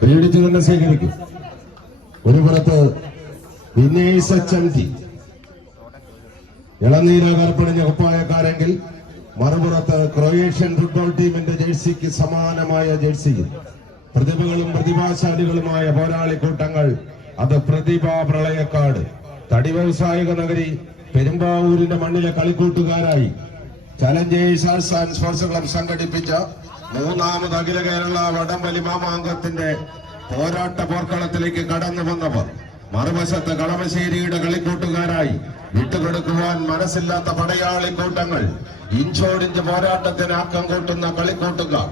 കൈയടിച്ച് തന്നെ സ്വീകരിക്കും. ഒരു പുറത്ത് വിനേഷ് ചന്തി ഇളനീല കറുപ്പണിഞ്ഞ കുപ്പായക്കാരെങ്കിൽ മറുപുറത്ത് ക്രൊയേഷ്യൻ ഫുട്ബോൾ ടീമിന്റെ ജേഴ്സിക്ക് സമാനമായ ജേഴ്സിയിൽ പ്രതിഭകളും പ്രതിഭാശാലികളുമായ പോരാളിക്കൂട്ടങ്ങൾ. അത് പ്രതിഭാ പ്രളയക്കാട് തടി വ്യവസായിക നഗരി പെരുമ്പാവൂരിന്റെ മണ്ണിലെ കളിക്കൂട്ടുകാരായി challengers arts and sports club സംഘടിപ്പിച്ച 3ാമത് അഖില കേരള വടംവലി മാമാങ്കത്തിന്റെ പോരാട്ട പോർക്കളത്തിലേക്ക് കടന്നു വന്നവർ മറുവശത്ത് കളമശ്ശേരിയുടെ കളിക്കൂട്ടുകാരായി വിട്ടുകൊടുക്കുവാൻ മനസ്സില്ലാത്ത പടയാളിക്കൂട്ടങ്ങൾ. ഇഞ്ചോടിഞ്ച് പോരാട്ടത്തിന് ആക്കം കൂട്ടുന്ന കളിക്കൂട്ടുകാർ.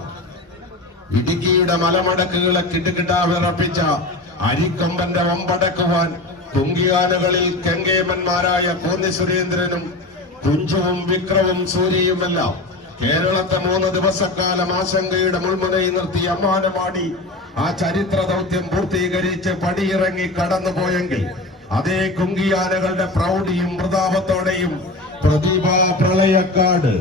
ഇടുക്കിയുടെ മലമടക്കുകളെ കിട്ടുകിട്ടാ വിറപ്പിച്ച അരിക്കൊമ്പന്റെ വമ്പടക്കുവാൻ കുങ്കിയാനകളിൽ കെങ്കേമന്മാരായ കോന്നി സുരേന്ദ്രനും കുഞ്ചുവും വിക്രവും സൂര്യയുമെല്ലാം കേരളത്തെ 3 ദിവസക്കാലം ആശങ്കയുടെ മുൾമുനയിൽ നിർത്തി അമ്മാനമാടി ആ ചരിത്ര ദൗത്യം പൂർത്തീകരിച്ച് പടിയിറങ്ങി കടന്നുപോയെങ്കിൽ അതേ കുങ്കിയാനകളുടെ പ്രൗഢിയും പ്രതാപത്തോടെയും പ്രതിഭാ പ്രളയക്കാട്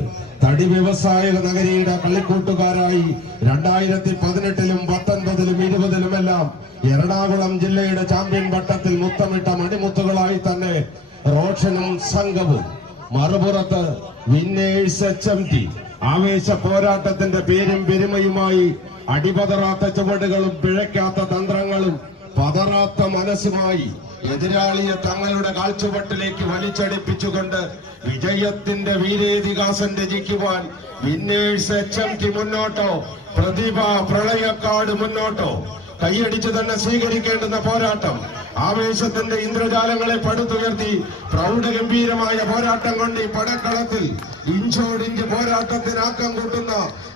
തടി വ്യവസായിക നഗരിയുടെ കളിക്കൂട്ടുകാരായി 2018-ലും 19-ലും 20-ലുമെല്ലാം എറണാകുളം ജില്ലയുടെ ചാമ്പ്യൻ പട്ടത്തിൽ മുത്തമിട്ട മണിമുത്തുകളായി തന്നെ റോഷനും സംഘവും. മറുപുറത്ത് വിന്നേഴ്സ് HMT ആവേശ പോരാട്ടത്തിന്റെ പേരും പെരുമയുമായി അടിപതറാത്ത ചുവടുകളും പിഴയ്ക്കാത്ത തന്ത്രങ്ങളും പതറാത്ത മനസ്സുമായി എതിരാളിയെ തങ്ങളുടെ കാൽച്ചുവട്ടിലേക്ക് വലിച്ചടിപ്പിച്ചുകൊണ്ട് വിജയത്തിന്റെ വീരേതിഹാസം രചിക്കുവാൻ വിന്നേഴ്സ് HMT മുന്നോട്ടോ പ്രതിഭാ പ്രളയക്കാട് മുന്നോട്ടോ. കൈയടിച്ചു തന്നെ സ്വീകരിക്കേണ്ടുന്ന പോരാട്ടം. ആവേശത്തിന്റെ ഇന്ദ്രജാലങ്ങളെ പടുത്തുയർത്തി പ്രൗഢഗംഭീരമായ പോരാട്ടം കൊണ്ട് ഈ പടക്കളത്തിൽ ഇഞ്ചോടിഞ്ച് പോരാട്ടത്തിനാക്കം കൂട്ടുന്ന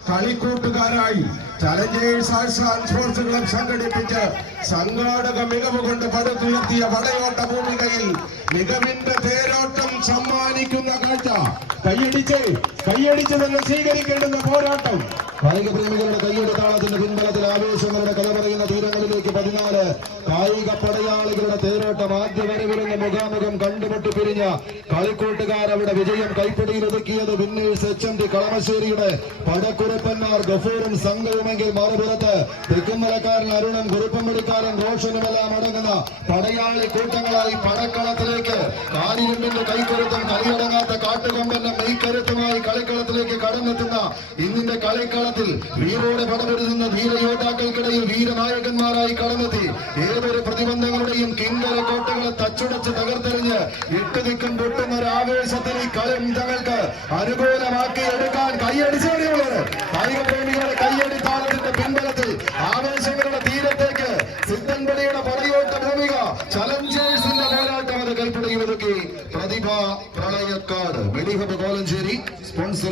കളിക്കൂട്ടുകാരായി challengers arts and sports club സംഘടിപ്പിച്ച് സംഘാടക മികവ് കൊണ്ട് പടുത്തുയർത്തിയ പടയോട്ട ഭൂമികയിൽ മികവിന്റെ തേരോട്ടം സമ്മാനിക്കുന്ന കാഴ്ച. കൈയടിച്ച് തന്നെ സ്വീകരിക്കേണ്ടുന്ന പോരാട്ടം. കായിക പ്രേമികളുടെ കൈയുടെ താളത്തിന്റെ പിൻബലത്തിൽ ആവേശങ്ങളുടെ കഥ പറയുന്ന തീരങ്ങളിലേക്ക് 14 കായിക പടയാളികളുടെ തേരോട്ടം. ആദ്യ വരവിരുന്ന മുഖാമുഖം കണ്ടുമുട്ടി പിരിഞ്ഞ കളിക്കൂട്ടുകാർ അവിടെ വിജയം കൈപ്പിടിയിലൊതുക്കിയത് വിന്നേഴ്സ് HMT കളമശ്ശേരിയുടെ പടക്കുറുപ്പന്മാർ ഗഫൂറും സംഘവുമെങ്കിൽ മറുപുറത്ത് തെക്കുമലക്കാരൻ അരുണും കുറുപ്പമ്പടിക്കാരൻ റോഷനുമെല്ലാം അടങ്ങുന്ന പടയാളി കൂട്ടങ്ങളായി പടക്കളത്തിലേക്ക് കാരിരുമ്പിന്റെ കൈക്കരുത്തും കളിയടങ്ങാത്ത കാട്ടുകൊമ്പന്റെ മെയ്ക്കരുത്തുമായി കളിക്കളത്തിലേക്ക് കടന്നെത്തുന്ന ഇന്നിന്റെ കളിക്കളത്തിൽ വീരോടെ പടപെടുന്ന ധീരയോദ്ധാക്കൾക്കിടയിൽ വീരനായകന്മാരായി കടന്നെത്തി ഏതൊരു പ്രതിബന്ധങ്ങളുടെയും കിങ്കര കോട്ടകളെ തച്ചുടച്ച് തകർത്തെറിഞ്ഞ് ഇട്ടുനിൽക്കും പൊട്ടുന്ന ഒരു ആവേശത്തിൽ ഈ കളി തങ്ങൾക്ക് അനുകൂലമാക്കി എടുക്കാൻ കൈയടിച്ചേറിയുള്ളത്. കായിക പ്രേമികളുടെ കൈയടി താളത്തിന്റെ പിൻബലത്തിൽ ആവേശങ്ങളുടെ തീരത്തേക്ക് സിദ്ധൻപടിയുടെ പടയോട്ട ഭൂമിക ചലഞ്ചേഴ്സിന്റെ പോരാട്ടം അത് കൈപ്പിടിയിൽ ഒതുക്കി പ്രതിഭാ പ്രളയക്കാട്. വെടിഹബ് കോലഞ്ചേരി സ്പോൺസർ.